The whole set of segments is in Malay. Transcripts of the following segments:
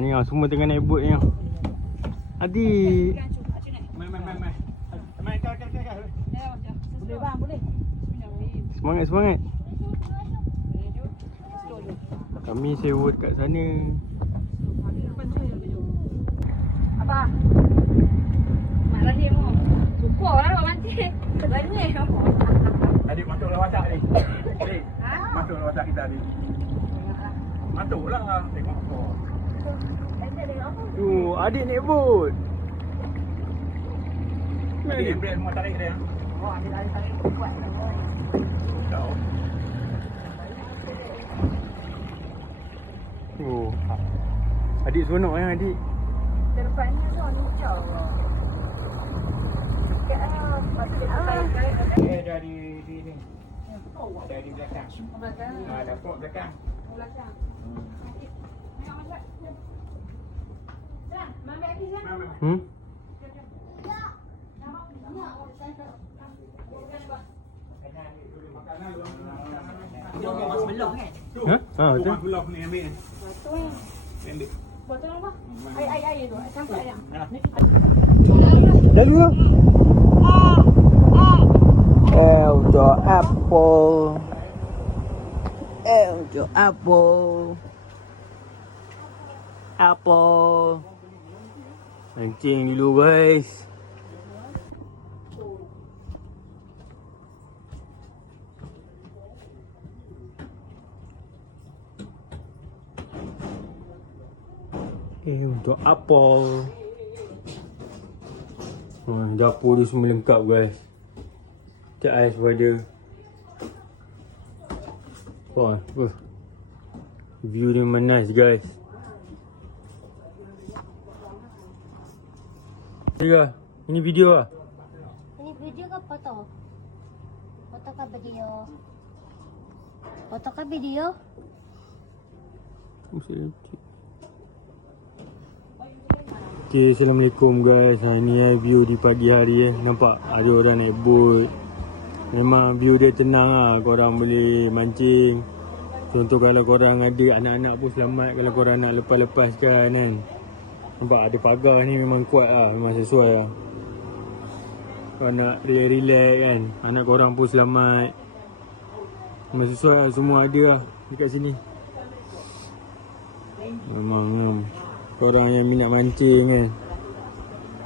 Ni lah semua tengah naik boat ni. Adik. Mai. Mai kau. Boleh bang, boleh. Semangat. Kami sewa kat sana. Apa? Mak Rahim tu. Cukup lah nak mancing. Banyak. Adik masuklah WhatsApp ni. Adik. Masuklah WhatsApp kita ni. Masuklah tengok apa. Tu, adik naik boat. Adik break semua tarik dia. Oh, ambil tarik kuat. Tahu. Oh. Adik seronok adik. Depannya tu ni jauh. Dia dari di ni. Dari belakang. Belakang. Dapur belakang. Belakang. Mami lagi kan? Betul. Belum ni ambil. Betul. Pendek. Betul apa? Air tu. Campur air. Dah dulu. Untuk apple. Untuk apple. Apple. Mancing dulu guys. Untuk apple. Dapur dia semua lengkap guys. Cak ais pun ada. Wah, view dia memang nice guys. Ini video lah. Ini video ke foto? Foto ke video? Foto ke video? Okay, Assalamualaikum guys. Ni view di pagi hari Nampak ada orang naik boat. Memang view dia tenang lah. Korang boleh mancing. Contoh kalau korang ada anak-anak pun selamat. Kalau korang nak lepas-lepaskan kan. Nampak ada pagar ni memang kuat lah. Memang sesuai lah. Kalau nak relax kan. Anak korang pun selamat. Memang sesuai lah. Semua ada lah dekat sini. Memang korang yang minat mancing kan,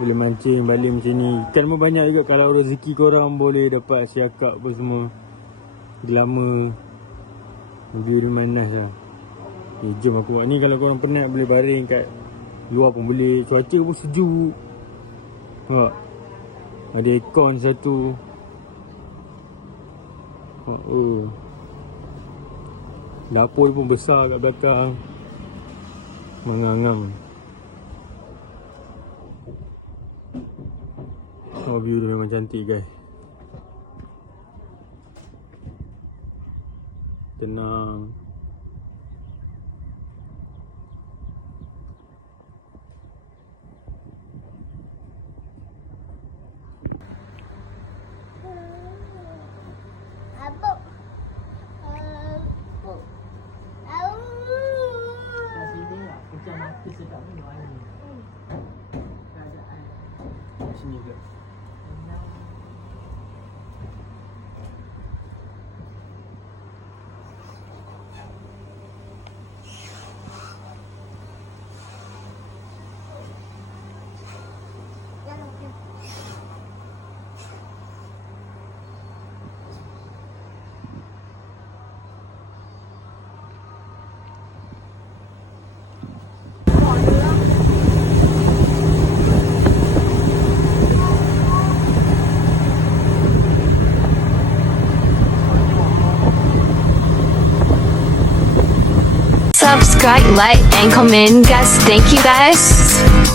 boleh mancing balik macam ni. Ikan pun banyak juga. Kalau rezeki korang boleh dapat siakap apa semua. Gelama. View dia memang nice lah. Jom aku buat ni. Kalau korang penat boleh baring kat luar pun boleh. Cuaca pun sejuk. Nampak? Ada aircon satu. Dapur pun besar kat belakang. Mengangang. View dia memang cantik guys. Tenang. Abuk. Sini ke? Subscribe, like, and comment, guys. Thank you, guys.